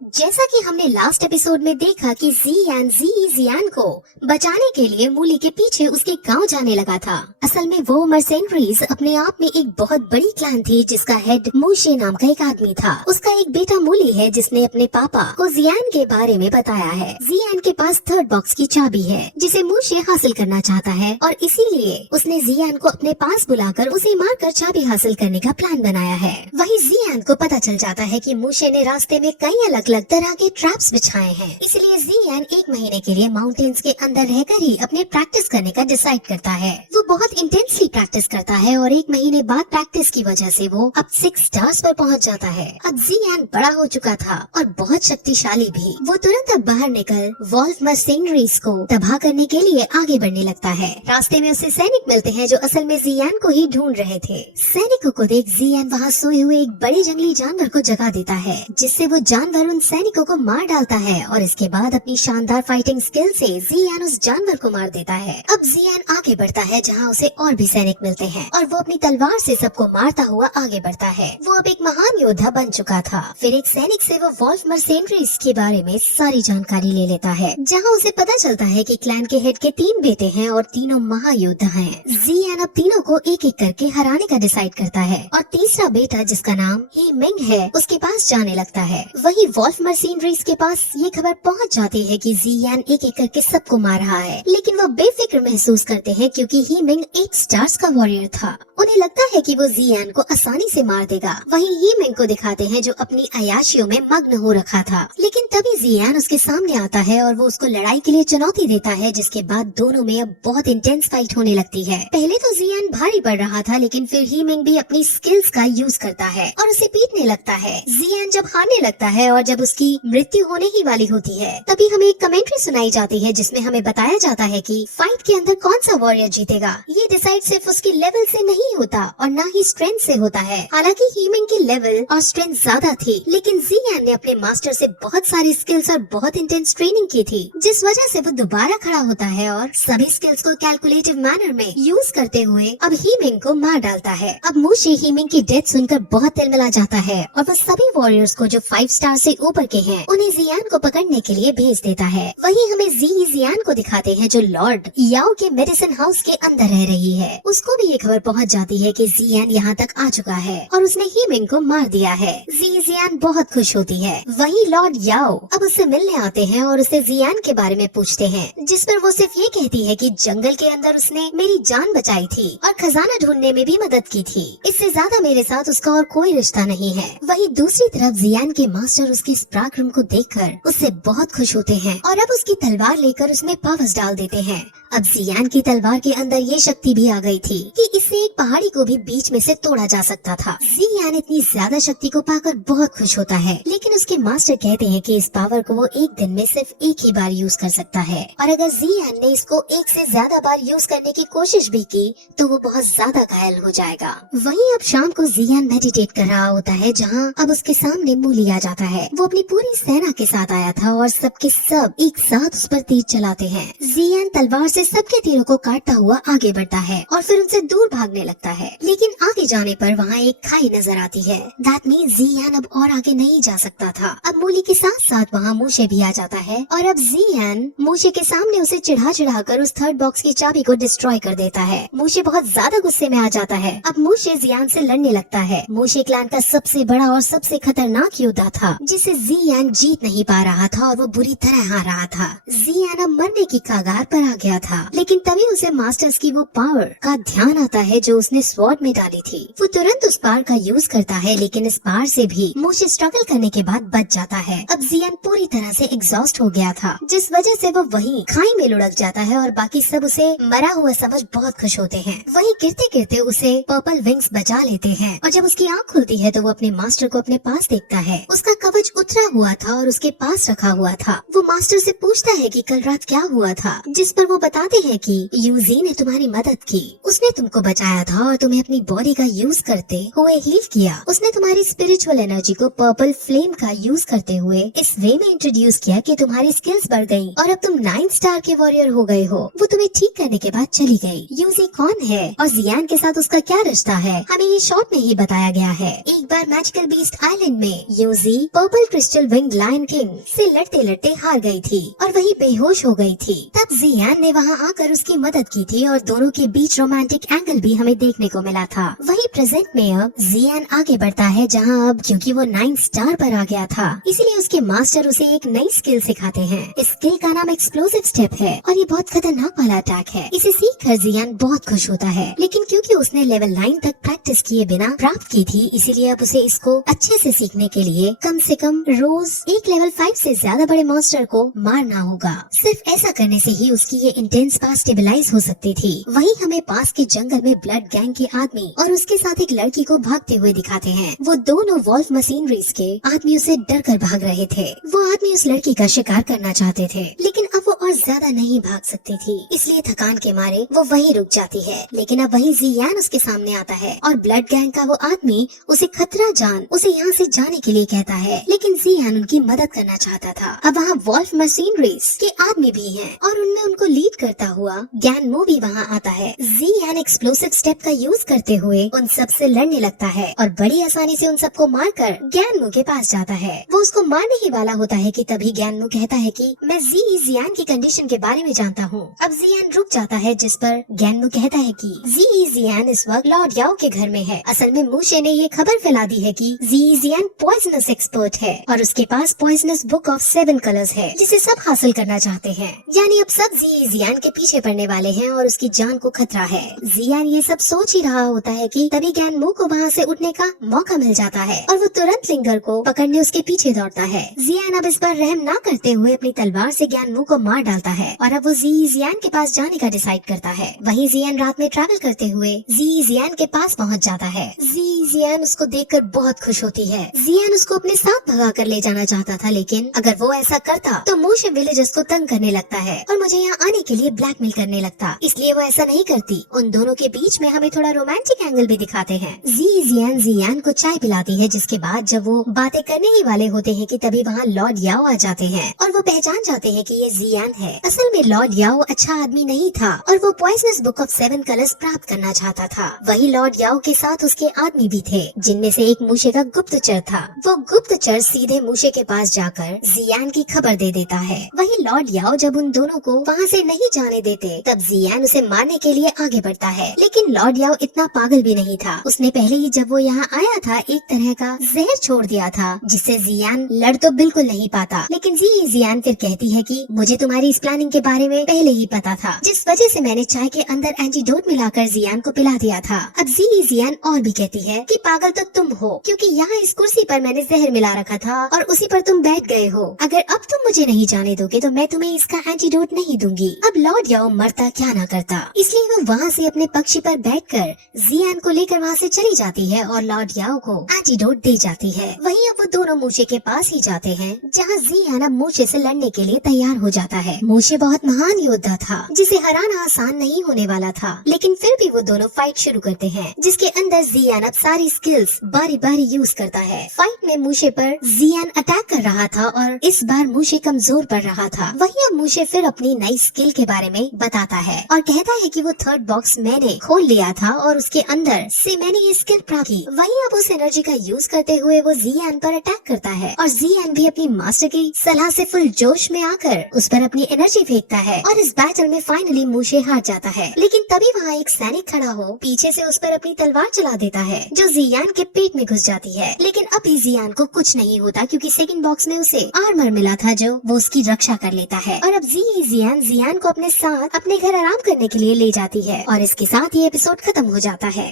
जैसा कि हमने लास्ट एपिसोड में देखा कि जियान को बचाने के लिए मूली के पीछे उसके गांव जाने लगा था। असल में वो मर्सेंट्रीज अपने आप में एक बहुत बड़ी क्लैन थी जिसका हेड मूशे नाम का एक आदमी था। उसका एक बेटा मूली है जिसने अपने पापा को जियान के बारे में बताया है। जियान के पास थर्ड बॉक्स की चाबी है जिसे मूशे हासिल करना चाहता है और इसीलिए उसने जियान को अपने पास बुलाकर उसे मारकर चाबी हासिल करने का प्लान बनाया है। वहीं जियान को पता चल जाता है कि मूशे ने रास्ते में कई अलग अलग तरह के ट्रैप्स बिछाए हैं। इसलिए जियान एक महीने के लिए माउंटेन्स के अंदर रहकर ही अपने प्रैक्टिस करने का डिसाइड करता है। वो बहुत इंटेंसली प्रैक्टिस करता है और एक महीने बाद प्रैक्टिस की वजह से वो अब 6 स्टार्स पर पहुंच जाता है। अब जियान बड़ा हो चुका था और बहुत शक्तिशाली भी। वो तुरंत अब बाहर निकल वॉल्फ मर्सेनरीज को तबाह करने के लिए आगे बढ़ने लगता है। रास्ते में उसे सैनिक मिलते हैं जो असल में जियान को ही ढूंढ रहे थे। सैनिकों को देख जियान वहाँ सोए हुए एक बड़े जंगली जानवर को जगा देता है जिससे वो जानवर उन सैनिकों को मार डालता है और इसके बाद अपनी शानदार फाइटिंग स्किल से जियान उस जानवर को मार देता है। अब जियान आगे बढ़ता है जहाँ उसे और भी सैनिक मिलते हैं और वो अपनी तलवार से सबको मारता हुआ आगे बढ़ता है। वो अब एक महान योद्धा बन चुका था। फिर एक सैनिक से वो वॉल्फ मर्सेनरीज के बारे में सारी जानकारी ले लेता है जहाँ उसे पता चलता है कि क्लैन के हेड के 3 बेटे हैं और तीनों महायोद्धा हैं। जियान अब तीनों को एक एक करके हराने का डिसाइड करता है और तीसरा बेटा जिसका नाम ही मिंग है उसके पास जाने लगता है। वही वॉल्फ मर्सेनरीज के पास ये खबर पहुंच जाती है कि जियान एक एक करके सबको मार रहा है, लेकिन वो बेफिक्र महसूस करते हैं क्योंकि ही मिंग 8 स्टार्स का वॉरियर था। उन्हें लगता है कि वो जियान को आसानी से मार देगा। वहीं ही मिंग को दिखाते हैं जो अपनी अयाशियों में मग्न हो रखा था, लेकिन तभी जियान उसके सामने आता है और वो उसको लड़ाई के लिए चुनौती देता है जिसके बाद दोनों में अब बहुत इंटेंस फाइट होने लगती है। पहले तो जियान भारी पड़ रहा था लेकिन फिर ही मिंग भी अपनी स्किल्स का यूज करता है और उसे पीटने लगता है। जियान जब हारने लगता है और जब उसकी मृत्यु होने ही वाली होती है तभी हमें एक कमेंट्री सुनाई जाती है जिसमें हमें बताया जाता है कि फाइट के अंदर कौन सा वॉरियर जीतेगा ये डिसाइड सिर्फ उसकी लेवल से नहीं होता और न ही स्ट्रेंथ से होता है। हालांकि हीमिंग की लेवल और स्ट्रेंथ ज्यादा थी लेकिन जियान ने अपने मास्टर से बहुत सारी स्किल्स और बहुत इंटेंस ट्रेनिंग की थी जिस वजह से वो दोबारा खड़ा होता है और सभी स्किल्स को कैलकुलेटिव मैनर में यूज करते हुए अब हीमिंग को मार डालता है। अब मूशे हीमिंग की डेथ सुनकर बहुत तिलमिला जाता है और वो सभी वॉरियर्स को जो 5 स्टार से ऊपर के हैं उन्हें जियान को पकड़ने के लिए भेज देता है। वहीं हमें जियान को दिखाते हैं जो लॉर्ड याओ के मेडिसिन हाउस के अंदर रह रही है। उसको भी ये खबर पहुंच जाती है कि जियान यहाँ तक आ चुका है और उसने हीमिंग को मार दिया है। जियान बहुत खुश होती है। वहीं लॉर्ड याओ अब उससे मिलने आते हैं और उसे जियान के बारे में पूछते हैं जिस पर वो सिर्फ ये कहती है कि जंगल के अंदर उसने मेरी जान बचाई थी और खजाना ढूंढने में भी मदद की थी। इससे ज्यादा मेरे साथ उसका और कोई रिश्ता नहीं है। वहीं दूसरी तरफ जियान के मास्टर उसके इस पराक्रम को देखकर उससे बहुत खुश होते हैं और अब उसकी तलवार लेकर उसमें पावर्स डाल देते हैं। अब जियान की तलवार के अंदर ये शक्ति भी आ गई थी कि इससे एक पहाड़ी को भी बीच में से तोड़ा जा सकता था। जियान इतनी ज्यादा शक्ति को पाकर बहुत खुश होता है लेकिन उसके मास्टर कहते हैं कि इस पावर को वो एक दिन में सिर्फ एक ही बार यूज कर सकता है और अगर जियान ने इसको एक से ज्यादा बार यूज करने की कोशिश भी की तो वो बहुत ज्यादा घायल हो जाएगा। वहीं अब शाम को जियान मेडिटेट कर रहा होता है जहाँ अब उसके सामने मूली आ जाता है। वो अपनी पूरी सेना के साथ आया था और सबके सब एक साथ उस पर तीर चलाते हैं। जियान तलवार से सबके तीरों को काटता हुआ आगे बढ़ता है और फिर उनसे दूर भागने लगता है, लेकिन आगे जाने पर वहाँ एक खाई नजर आती है। दैट मीन्स जियान अब और आगे नहीं जा सकता था। अब मूली के साथ साथ वहाँ मूशे भी आ जाता है और अब जियान मूशे के सामने उसे चिढ़ा कर उस थर्ड बॉक्स की चाबी को डिस्ट्रॉय कर देता है। मूशे बहुत ज्यादा गुस्से में आ जाता है। अब मूशे जियान से लड़ने लगता है। मूशे क्लैन का सबसे बड़ा और सबसे खतरनाक योद्धा था जिसे जियान जीत नहीं पा रहा था और वो बुरी तरह हार रहा था। जियान अब मरने की कगार पर आ गया था लेकिन तभी उसे मास्टर्स की वो पावर का ध्यान आता है जो उसने स्वॉर्ड में डाली थी। वो तुरंत उस पावर का यूज करता है लेकिन इस पावर से भी मूशे स्ट्रगल करने के बाद बच जाता है। अब जियान पूरी तरह से एग्जॉस्ट हो गया था जिस वजह से वो वहीं खाई में लुढ़क जाता है और बाकी सब उसे मरा हुआ समझ बहुत खुश होते हैं। वहीं गिरते गिरते उसे पर्पल विंग्स बचा लेते हैं और जब उसकी आँख खुलती है तो वो अपने मास्टर को अपने पास देखता है। उसका कवच उतरा हुआ था और उसके पास रखा हुआ था। वो मास्टर से पूछता है कि कल रात क्या हुआ था जिस पर वो बता बताते हैं कि यूजी ने तुम्हारी मदद की, उसने तुमको बचाया था और तुम्हें अपनी बॉडी का यूज करते हुए हील किया। उसने तुम्हारी स्पिरिचुअल एनर्जी को पर्पल फ्लेम का यूज करते हुए इस वे में इंट्रोड्यूस किया कि तुम्हारी स्किल्स बढ़ गई और अब तुम 9 स्टार के वॉरियर हो गए हो। वो तुम्हें ठीक करने के बाद चली गई। यूजी कौन है और जियान के साथ उसका क्या रिश्ता है, हमें ये शॉर्ट में ही बताया गया है। एक बार मैजिकल बीस्ट आइलैंड में यूजी purple crystal wing lion king से लड़ते लड़ते हार गई थी और वही बेहोश हो गई थी। तब जियान ने वहाँ आकर उसकी मदद की थी और दोनों के बीच रोमांटिक एंगल भी हमें देखने को मिला था। वही प्रेजेंट में अब जियान आगे बढ़ता है, जहाँ अब क्योंकि वो 9 स्टार पर आ गया था इसीलिए उसके मास्टर उसे एक नई स्किल सिखाते हैं। इस स्किल का नाम एक्सप्लोसिव स्टेप है और ये बहुत खतरनाक वाला अटैक है। इसे सीख कर जियान बहुत खुश होता है, लेकिन क्योंकि उसने लेवल 9 तक प्रैक्टिस किए बिना प्राप्त की थी इसीलिए अब उसे इसको अच्छे से सीखने के लिए कम से कम रोज एक लेवल 5 से ज्यादा बड़े मॉन्स्टर को मारना होगा। सिर्फ ऐसा करने से ही उसकी ये इंटेंस पावर स्टेबलाइज हो सकती थी। वही हमें पास के जंगल में ब्लड गैंग के आदमी और उसके साथ एक लड़की को भागते हुए दिखाते हैं। वो दोनों वॉल्फ मशीनरीज के आदमियों से डर कर भाग रहे थे। वो आदमी उस लड़की का शिकार करना चाहते थे, लेकिन अब वो और ज्यादा नहीं भाग सकती थी, इसलिए थकान के मारे वो वहीं रुक जाती है। लेकिन अब वहीं जियान उसके सामने आता है और ब्लड गैंग का वो आदमी उसे खतरा जान उसे यहाँ से जाने के लिए कहता है, लेकिन जियान उनकी मदद करना चाहता था। अब वहाँ वॉल्फ मशीनरीज के आदमी भी हैं और उनमें उनको लीड करता हुआ गैनमो भी वहाँ आता है। जियान एक्सप्लोसिव स्टेप का यूज करते हुए उन सब से लड़ने लगता है और बड़ी आसानी से उन सबको मारकर गैनमो के पास जाता है। वो उसको मारने ही वाला होता है कि तभी गैनमो कहता है कि मैं जियान की कंडीशन के बारे में जानता हूँ। अब जियान रुक जाता है, जिस पर गैनमो कहता है कि जियान इस वक्त लॉर्ड याओ के घर में है। असल में मूशे ने ये खबर फैला दी है कि जियान पॉइजनस एक्सपर्ट है और उसके पास पॉइजनस बुक ऑफ 7 कलर्स है जिसे सब हासिल करना चाहते हैं। यानी अब सब जियान के पीछे पड़ने वाले हैं और उसकी जान को खतरा है। जियान ये सब सोच ही रहा होता है कि तभी गैनमो को वहाँ से उठने का मौका मिल जाता है और वो तुरंत लिंगर को पकड़ने उसके पीछे दौड़ता है। जियान अब इस पर रहम ना करते हुए अपनी तलवार से गैनमो को मार डालता है और अब वो जियान के पास जाने का डिसाइड करता है। वहीं जियान रात में ट्रैवल करते हुए जियान के पास पहुंच जाता है। जियान उसको देखकर बहुत खुश होती है। जियान उसको अपने साथ भगा कर ले जाना चाहता था, लेकिन अगर वो ऐसा करता तो मूशे विलेजर्स को तंग करने लगता है और मुझे यहाँ आने के लिए ब्लैकमेल करने लगता, इसलिए वो ऐसा नहीं करती। उन दोनों के बीच में हमें थोड़ा रोमांटिक एंगल भी दिखाते हैं। जियान को चाय पिलाती है, जिसके बाद जब वो बातें करने ही वाले होते हैं कि तभी वहाँ लॉर्ड याओ आ जाते हैं और वो पहचान जाते हैं कि ये जियान है। असल में लॉर्ड याओ अच्छा आदमी नहीं था और वो पॉइजनस बुक ऑफ 7 कलर्स प्राप्त करना चाहता था। वही लॉर्ड याओ के साथ उसके आदमी भी थे, जिनमें से एक मूशे का गुप्तचर था। वो गुप्तचर सीधे मूशे के पास जाकर जियान की खबर दे देता है। वही लॉर्ड याओ जब उन दोनों को वहाँ से नहीं जाने देते तब जियान उसे मारने के लिए आगे बढ़ता है, लेकिन लॉर्ड याओ इतना पागल भी नहीं था। उसने पहले ही जब वो यहाँ आया था एक तरह का जहर छोड़ दिया था, जिससे जियान लड़ तो बिल्कुल नहीं पाता। लेकिन जियान फिर कहती है कि मुझे तुम्हारी इस प्लानिंग के बारे में पहले ही पता था, जिस वजह से मैंने चाय के अंदर एंटीडोट मिलाकर जियान को पिला दिया था। अब जियान और भी कहती है कि पागल तो तुम हो, क्योंकि यहाँ इस कुर्सी पर मैंने जहर मिला रखा था और उसी पर तुम बैठ गए हो। अगर अब तुम मुझे नहीं जाने दोगे तो मैं तुम्हें इसका एंटीडोट नहीं दूंगी। अब लॉर्ड याओ मरता क्या ना करता, इसलिए वो वहाँ से अपने पक्षी पर बैठकर जियान को लेकर वहाँ से चली जाती है और लॉर्ड याओ को एंटीडोट दे जाती है। वहीं अब वो दोनों मूशे के पास ही जाते हैं, जहाँ जियान अब मूशे से लड़ने के लिए तैयार हो जाता है। मूशे बहुत महान योद्धा था, जिसे हराना आसान नहीं होने वाला था, लेकिन फिर भी वो दोनों फाइट शुरू करते हैं, जिसके अंदर जियान अब सारी स्किल्स बारी बारी यूज करता है। फाइट में मूशे पर जियान अटैक कर रहा था और इस बार मूशे कमजोर पड़ रहा था। वहीं अब मूशे फिर अपनी नई स्किल के बारे में बताता है और कहता है कि वो 3rd बॉक्स मैंने खोल लिया था और उसके अंदर से मैंने ये स्किल प्राप्त की। वहीं अब उस एनर्जी का यूज करते हुए वो जियान पर अटैक करता है और जियान भी अपनी मास्टर की सलाह से फुल जोश में आकर उस पर अपनी एनर्जी फेंकता है और इस बैटल में फाइनली मूशे हार जाता है। लेकिन तभी वहाँ एक सैनिक खड़ा हो पीछे से उस पर अपनी तलवार चला देता है, जो जियान के पेट में घुस जाती है। लेकिन अभी जियान को कुछ नहीं होता, क्योंकि 2nd बॉक्स में उसे आर्मर मिला था जो वो उसकी रक्षा कर लेता है। और अब जियान को अपने साथ अपने घर आराम करने के लिए ले जाती है और इसके साथ ये एपिसोड खत्म हो जाता है।